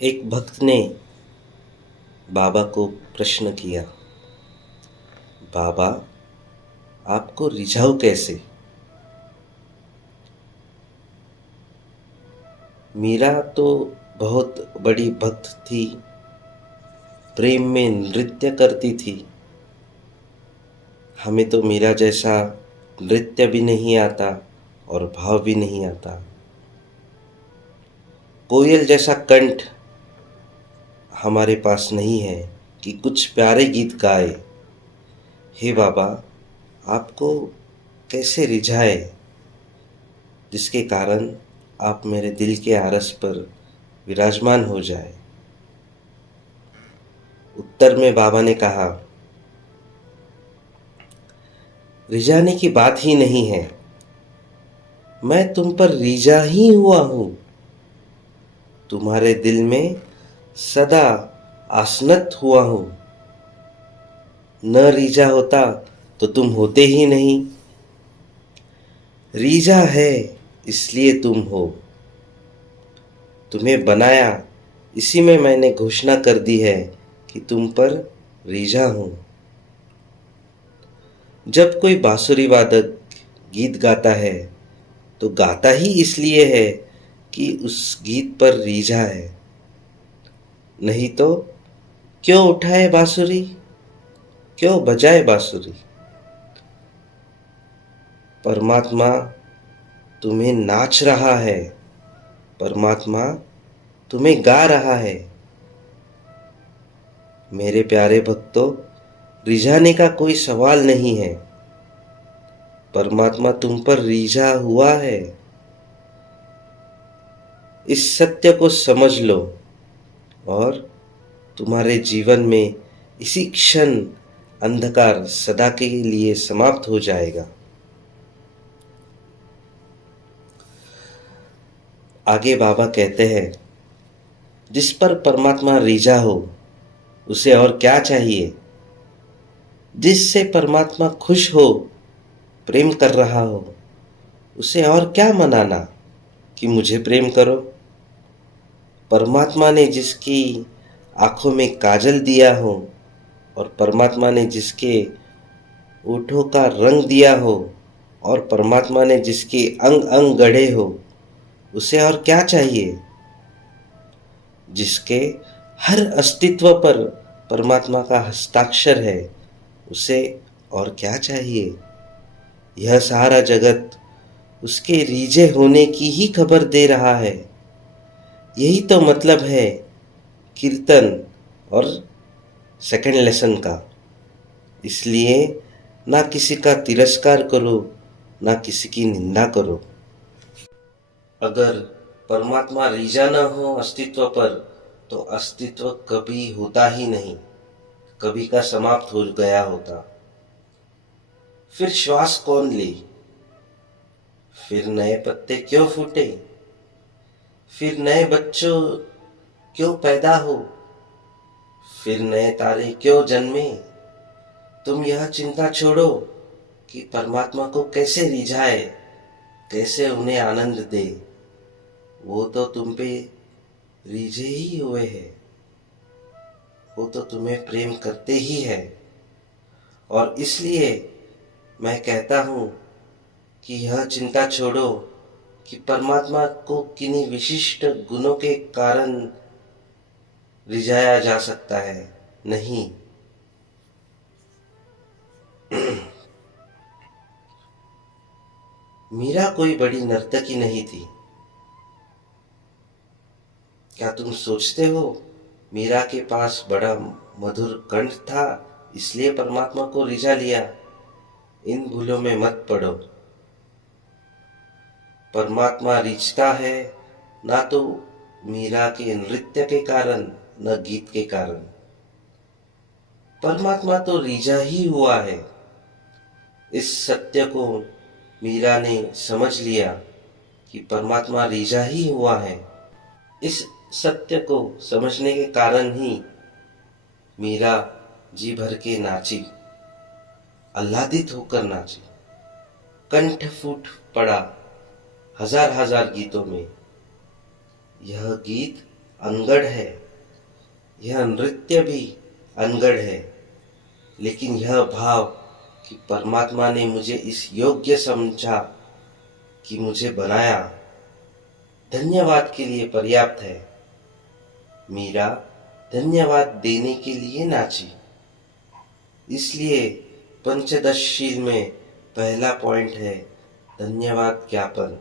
एक भक्त ने बाबा को प्रश्न किया, बाबा आपको रिझाऊं कैसे? मीरा तो बहुत बड़ी भक्त थी, प्रेम में नृत्य करती थी। हमें तो मीरा जैसा नृत्य भी नहीं आता और भाव भी नहीं आता। कोयल जैसा कंठ हमारे पास नहीं है कि कुछ प्यारे गीत गाए। हे बाबा, आपको कैसे रिझाए जिसके कारण आप मेरे दिल के आरस पर विराजमान हो जाए। उत्तर में बाबा ने कहा, रिझाने की बात ही नहीं है, मैं तुम पर रिझा ही हुआ हूं। तुम्हारे दिल में सदा आसनत हुआ हूं। न रिझा होता तो तुम होते ही नहीं। रीझा है इसलिए तुम हो। तुम्हें बनाया इसी में मैंने घोषणा कर दी है कि तुम पर रीझा हूं। जब कोई बांसुरी वादक गीत गाता है तो गाता ही इसलिए है कि उस गीत पर रीझा है। नहीं तो क्यों उठाए बांसुरी, क्यों बजाए बांसुरी। परमात्मा तुम्हें नाच रहा है, परमात्मा तुम्हें गा रहा है। मेरे प्यारे भक्तों, रिझाने का कोई सवाल नहीं है। परमात्मा तुम पर रिझा हुआ है। इस सत्य को समझ लो और तुम्हारे जीवन में इसी क्षण अंधकार सदा के लिए समाप्त हो जाएगा। आगे बाबा कहते हैं, जिस पर परमात्मा रिझा हो उसे और क्या चाहिए। जिससे परमात्मा खुश हो, प्रेम कर रहा हो, उसे और क्या मनाना कि मुझे प्रेम करो। परमात्मा ने जिसकी आंखों में काजल दिया हो और परमात्मा ने जिसके ओठों का रंग दिया हो और परमात्मा ने जिसके अंग अंग गढ़े हो, उसे और क्या चाहिए। जिसके हर अस्तित्व पर परमात्मा का हस्ताक्षर है, उसे और क्या चाहिए। यह सारा जगत उसके रीझे होने की ही खबर दे रहा है। यही तो मतलब है कीर्तन और सेकंड लेसन का। इसलिए ना किसी का तिरस्कार करो, ना किसी की निंदा करो। अगर परमात्मा रीझा न हो अस्तित्व पर तो अस्तित्व कभी होता ही नहीं, कभी का समाप्त हो गया होता। फिर श्वास कौन ले, फिर नए पत्ते क्यों फूटे, फिर नए बच्चों क्यों पैदा हो, फिर नए तारे क्यों जन्मे। तुम यह चिंता छोड़ो कि परमात्मा को कैसे रिझाए, कैसे उन्हें आनंद दे। वो तो तुम पे रिझे ही हुए हैं। वो तो तुम्हें प्रेम करते ही है। और इसलिए मैं कहता हूं कि यह चिंता छोड़ो कि परमात्मा को किन्हीं विशिष्ट गुणों के कारण रिझाया जा सकता है। नहीं, मीरा कोई बड़ी नर्तकी नहीं थी। क्या तुम सोचते हो मीरा के पास बड़ा मधुर कंठ था इसलिए परमात्मा को रिझा लिया? इन भूलों में मत पड़ो। परमात्मा रिझता है ना तो मीरा के नृत्य के कारण, न गीत के कारण। परमात्मा तो रिझा ही हुआ है। इस सत्य को मीरा ने समझ लिया कि परमात्मा रिझा ही हुआ है। इस सत्य को समझने के कारण ही मीरा जी भर के नाची, आह्लादित होकर नाची। कंठ फूट पड़ा हजार हजार गीतों में। यह गीत अनगढ़ है, यह नृत्य भी अनगढ़ है, लेकिन यह भाव कि परमात्मा ने मुझे इस योग्य समझा कि मुझे बनाया, धन्यवाद के लिए पर्याप्त है। मीरा धन्यवाद देने के लिए नाची। इसलिए पंचदशशील में पहला पॉइंट है धन्यवाद ज्ञापन।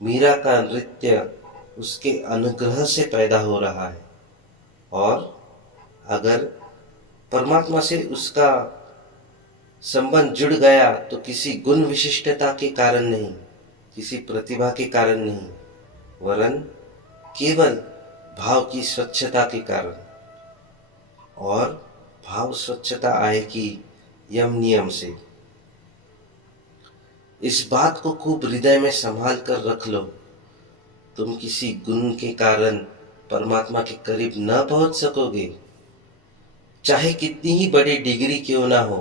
मीरा का नृत्य उसके अनुग्रह से पैदा हो रहा है, और अगर परमात्मा से उसका संबंध जुड़ गया तो किसी गुण विशिष्टता के कारण नहीं, किसी प्रतिभा के कारण नहीं, वरन केवल भाव की स्वच्छता के कारण। और भाव स्वच्छता आएगी यम नियम से। इस बात को खूब हृदय में संभाल कर रख लो। तुम किसी गुण के कारण परमात्मा के करीब न पहुंच सकोगे, चाहे कितनी ही बड़ी डिग्री क्यों ना हो,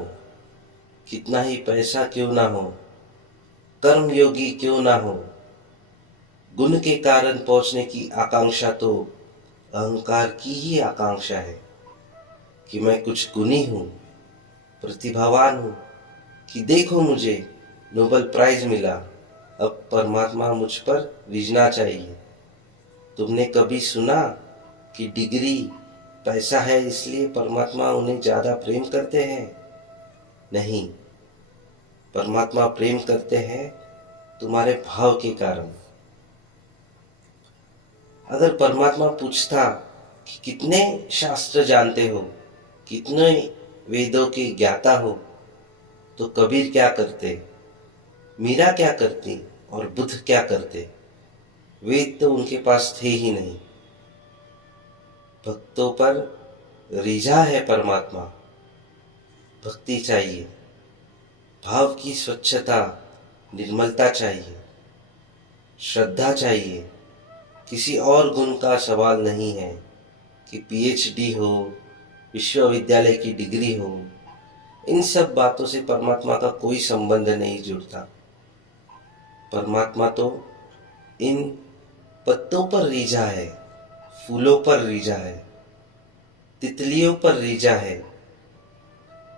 कितना ही पैसा क्यों ना हो, कर्म योगी क्यों ना हो। गुण के कारण पहुंचने की आकांक्षा तो अहंकार की ही आकांक्षा है कि मैं कुछ गुणी हूं, प्रतिभावान हूं, कि देखो मुझे नोबेल प्राइज मिला, अब परमात्मा मुझ पर रिझना चाहिए। तुमने कभी सुना कि डिग्री पैसा है इसलिए परमात्मा उन्हें ज्यादा प्रेम करते हैं? नहीं, परमात्मा प्रेम करते हैं तुम्हारे भाव के कारण। अगर परमात्मा पूछता कि कितने शास्त्र जानते हो, कितने वेदों के ज्ञाता हो, तो कबीर क्या करते, मीरा क्या करती और बुद्ध क्या करते? वेद तो उनके पास थे ही नहीं। भक्तों पर रिझा है परमात्मा। भक्ति चाहिए, भाव की स्वच्छता, निर्मलता चाहिए, श्रद्धा चाहिए। किसी और गुण का सवाल नहीं है कि पीएचडी हो, विश्वविद्यालय की डिग्री हो। इन सब बातों से परमात्मा का कोई संबंध नहीं जुड़ता। परमात्मा तो इन पत्तों पर रिझा है, फूलों पर रिझा है, तितलियों पर रिझा है,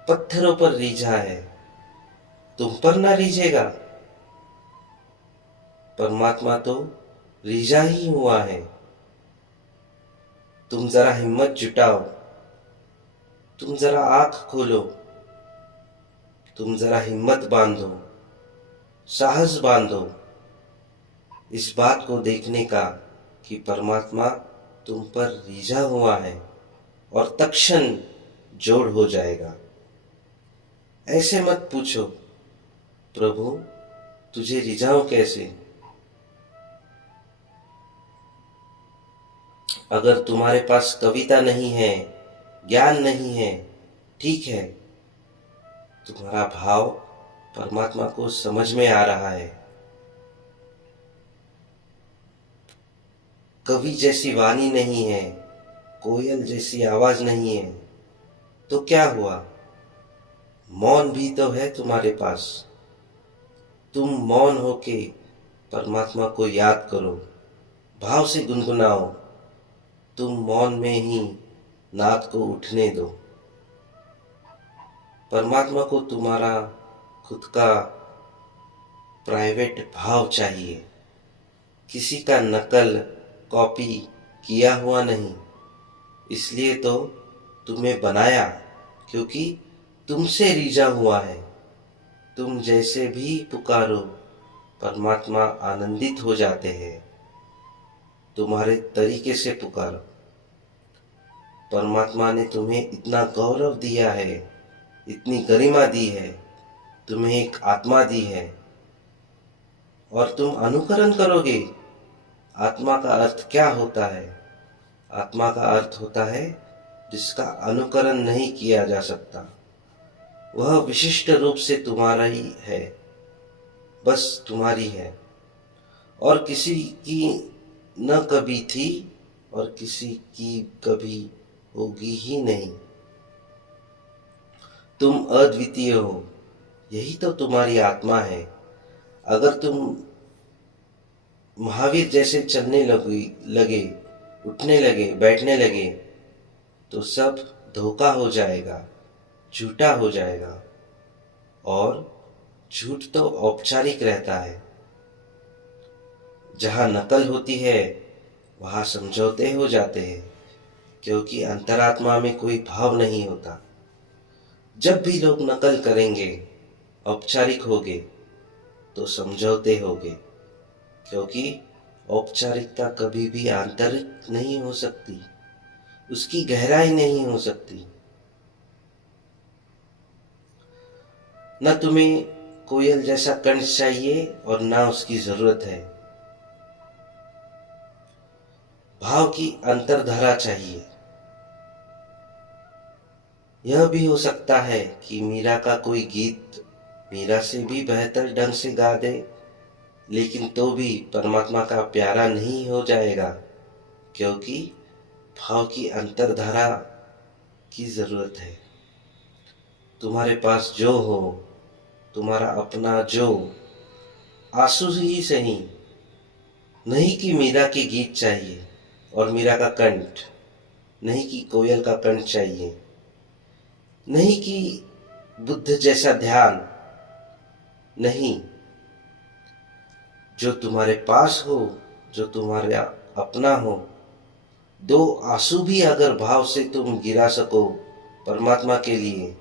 पत्थरों पर रिझा है। तुम पर ना रिझेगा? परमात्मा तो रिझा ही हुआ है। तुम जरा हिम्मत जुटाओ, तुम जरा आंख खोलो, तुम जरा हिम्मत बांधो, साहस बांधो इस बात को देखने का कि परमात्मा तुम पर रिझा हुआ है और तत्क्षण जोड़ हो जाएगा। ऐसे मत पूछो प्रभु तुझे रिझाऊं कैसे। अगर तुम्हारे पास कविता नहीं है, ज्ञान नहीं है, ठीक है, तुम्हारा भाव परमात्मा को समझ में आ रहा है। कवि जैसी वाणी नहीं है, कोयल जैसी आवाज नहीं है, तो क्या हुआ? मौन भी तो है तुम्हारे पास। तुम मौन होके परमात्मा को याद करो, भाव से गुनगुनाओ। तुम मौन में ही नाद को उठने दो। परमात्मा को तुम्हारा खुद का प्राइवेट भाव चाहिए, किसी का नकल कॉपी किया हुआ नहीं। इसलिए तो तुम्हें बनाया, क्योंकि तुमसे रिझा हुआ है। तुम जैसे भी पुकारो परमात्मा आनंदित हो जाते हैं। तुम्हारे तरीके से पुकारो। परमात्मा ने तुम्हें इतना गौरव दिया है, इतनी गरिमा दी है, तुम्हें एक आत्मा दी है, और तुम अनुकरण करोगे। आत्मा का अर्थ क्या होता है? आत्मा का अर्थ होता है जिसका अनुकरण नहीं किया जा सकता। वह विशिष्ट रूप से तुम्हारा ही है, बस तुम्हारी है, और किसी की न कभी थी और किसी की कभी होगी ही नहीं। तुम अद्वितीय हो, यही तो तुम्हारी आत्मा है। अगर तुम महावीर जैसे चलने लगे उठने लगे, बैठने लगे तो सब धोखा हो जाएगा, झूठा हो जाएगा। और झूठ तो औपचारिक रहता है। जहाँ नकल होती है वहाँ समझौते हो जाते हैं, क्योंकि अंतरात्मा में कोई भाव नहीं होता। जब भी लोग नकल करेंगे, औपचारिक होगे, तो समझौते होगे, क्योंकि औपचारिकता कभी भी आंतरिक नहीं हो सकती, उसकी गहराई नहीं हो सकती। न तुम्हें कोयल जैसा कंठ चाहिए और ना उसकी जरूरत है। भाव की अंतर्धारा चाहिए। यह भी हो सकता है कि मीरा का कोई गीत मीरा से भी बेहतर ढंग से गा दे, लेकिन तो भी परमात्मा का प्यारा नहीं हो जाएगा, क्योंकि भाव की अंतर्धारा की जरूरत है। तुम्हारे पास जो हो, तुम्हारा अपना जो, आंसू ही सही, नहीं कि मीरा के गीत चाहिए और मीरा का कंठ, नहीं कि कोयल का कंठ चाहिए, नहीं कि बुद्ध जैसा ध्यान, नहीं। जो तुम्हारे पास हो, जो तुम्हारा अपना हो, दो आंसू भी अगर भाव से तुम गिरा सको परमात्मा के लिए,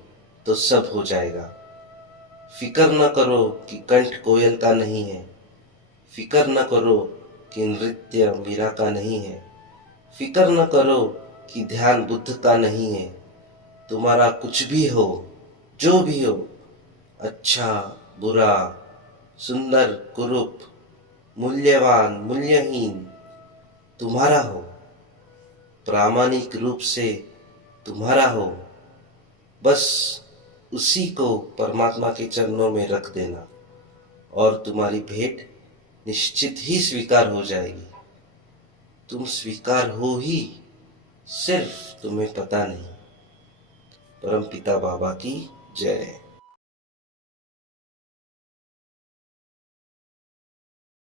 तो सब हो जाएगा। फिक्र न करो कि कंठ कोयल का नहीं है, फिक्र न करो कि नृत्य मीरा का नहीं है, फिक्र न करो कि ध्यान बुद्ध का नहीं है। तुम्हारा कुछ भी हो, जो भी हो, अच्छा बुरा, सुंदर कुरूप, मूल्यवान मूल्यहीन, तुम्हारा हो, प्रामाणिक रूप से तुम्हारा हो। बस उसी को परमात्मा के चरणों में रख देना और तुम्हारी भेंट निश्चित ही स्वीकार हो जाएगी। तुम स्वीकार हो ही, सिर्फ तुम्हें पता नहीं। परम पिता बाबा की जय।